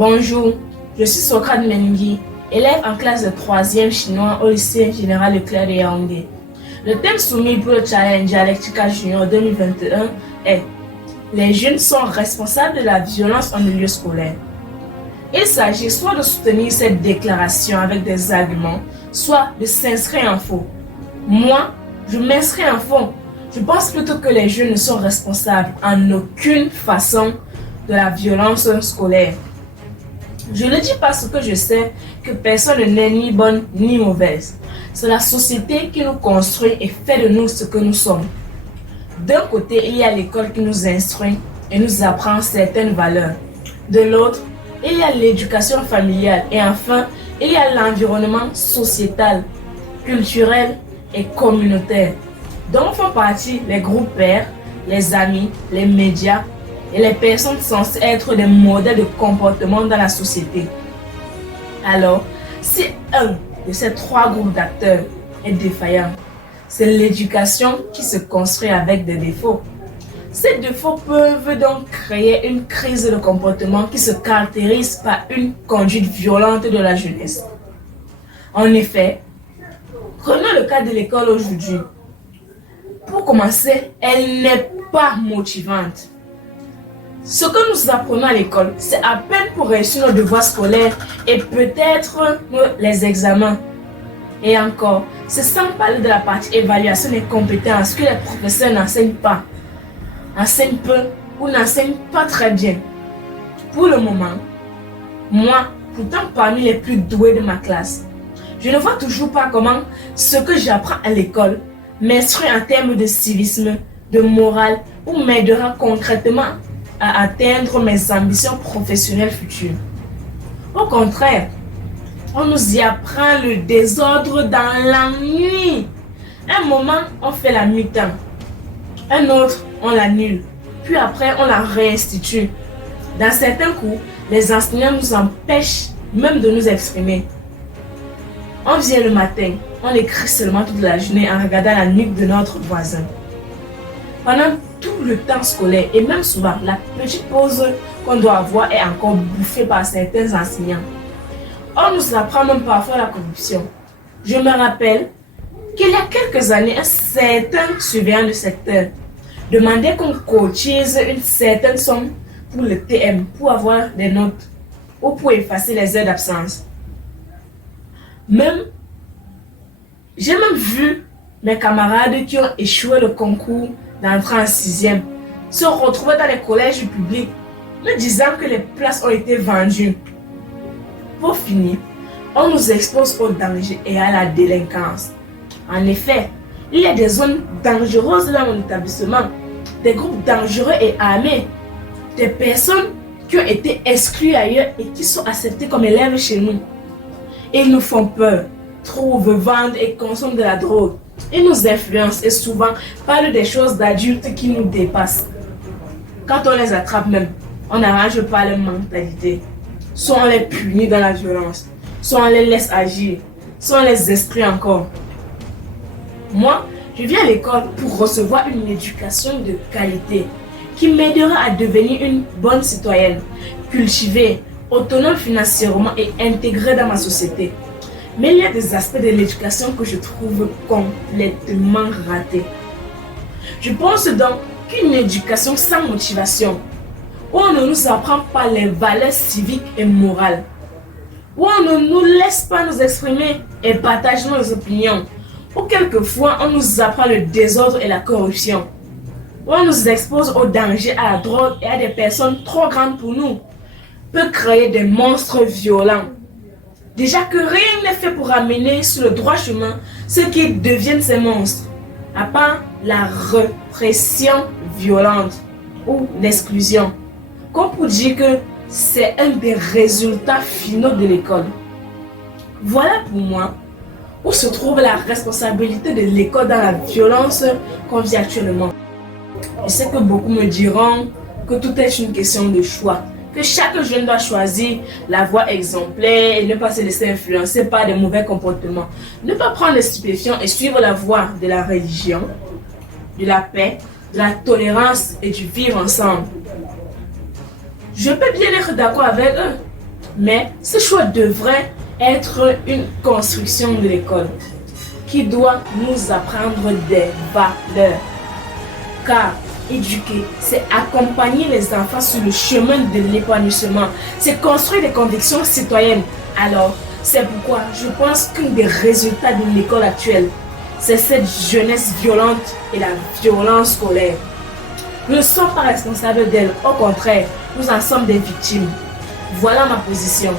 Bonjour, je suis Socrate Mengi, élève en classe de 3e chinois au lycée général Leclerc de Yaoundé. Le thème soumis pour le challenge Dialectica Junior 2021 est les jeunes sont responsables de la violence en milieu scolaire. Il s'agit soit de soutenir cette déclaration avec des arguments, soit de s'inscrire en faux. Moi, je m'inscris en faux. Je pense plutôt que les jeunes ne sont responsables en aucune façon de la violence scolaire. Je le dis parce que je sais que personne n'est ni bonne ni mauvaise. C'est la société qui nous construit et fait de nous ce que nous sommes. D'un côté, il y a l'école qui nous instruit et nous apprend certaines valeurs. De l'autre, il y a l'éducation familiale et enfin, il y a l'environnement sociétal, culturel et communautaire, dont font partie les groupes pairs, les amis, les médias et les personnes censées être des modèles de comportement dans la société. Alors, si un de ces trois groupes d'acteurs est défaillant, c'est l'éducation qui se construit avec des défauts. Ces défauts peuvent donc créer une crise de comportement qui se caractérise par une conduite violente de la jeunesse. En effet, prenons le cas de l'école aujourd'hui. Pour commencer, elle n'est pas motivante. Ce que nous apprenons à l'école, c'est à peine pour réussir nos devoirs scolaires et peut-être les examens. Et encore, c'est sans parler de la partie évaluation des compétences que les professeurs n'enseignent pas, enseignent peu ou n'enseignent pas très bien. Pour le moment, moi, pourtant parmi les plus doués de ma classe, je ne vois toujours pas comment ce que j'apprends à l'école m'instruit en termes de civisme, de morale ou m'aidera concrètement à atteindre mes ambitions professionnelles futures. Au contraire, on nous y apprend le désordre dans la nuit. Un moment, on fait la mi-temps. Un autre, on l'annule. Puis après, on la réinstitue. Dans certains cours, les enseignants nous empêchent même de nous exprimer. On vient le matin, on écrit seulement toute la journée en regardant la nuque de notre voisin. Pendant tout le temps scolaire et même souvent, la petite pause qu'on doit avoir est encore bouffée par certains enseignants. On nous apprend même parfois la corruption. Je me rappelle qu'il y a quelques années, un certain surveillant de secteur demandait qu'on cotise une certaine somme pour le TM, pour avoir des notes ou pour effacer les heures d'absence. J'ai même vu mes camarades qui ont échoué le concours d'entrée en 6e se retrouver dans les collèges publics me disant que les places ont été vendues. Pour finir, on nous expose au danger et à la délinquance. En effet, il y a des zones dangereuses dans mon établissement, des groupes dangereux et armés, des personnes qui ont été exclues ailleurs et qui sont acceptées comme élèves chez nous. Ils nous font peur, trouvent, vendent et consomment de la drogue. Ils nous influencent et souvent parlent des choses d'adultes qui nous dépassent. Quand on les attrape même, on n'arrange pas leur mentalité. Soit on les punit dans la violence, soit on les laisse agir, soit on les instruit encore. Moi, je viens à l'école pour recevoir une éducation de qualité qui m'aidera à devenir une bonne citoyenne, cultivée, autonome financièrement et intégrée dans ma société. Mais il y a des aspects de l'éducation que je trouve complètement ratés. Je pense donc qu'une éducation sans motivation, où on ne nous apprend pas les valeurs civiques et morales, où on ne nous laisse pas nous exprimer et partager nos opinions, où quelquefois on nous apprend le désordre et la corruption, où on nous expose au danger, à la drogue et à des personnes trop grandes pour nous, peut créer des monstres violents. Déjà que rien n'est fait pour amener sur le droit chemin ceux qui deviennent ces monstres, à part la répression violente ou l'exclusion, comme pour dire que c'est un des résultats finaux de l'école. Voilà pour moi où se trouve la responsabilité de l'école dans la violence qu'on vit actuellement. Je sais que beaucoup me diront que tout est une question de choix, que chaque jeune doit choisir la voie exemplaire et ne pas se laisser influencer par des mauvais comportements. Ne pas prendre les stupéfiants et suivre la voie de la religion, de la paix, de la tolérance et du vivre ensemble. Je peux bien être d'accord avec eux. Mais ce choix devrait être une construction de l'école qui doit nous apprendre des valeurs. Car éduquer, c'est accompagner les enfants sur le chemin de l'épanouissement, c'est construire des convictions citoyennes. Alors, c'est pourquoi je pense qu'un des résultats de l'école actuelle, c'est cette jeunesse violente et la violence scolaire. Nous ne sommes pas responsables d'elle, au contraire, nous en sommes des victimes. Voilà ma position.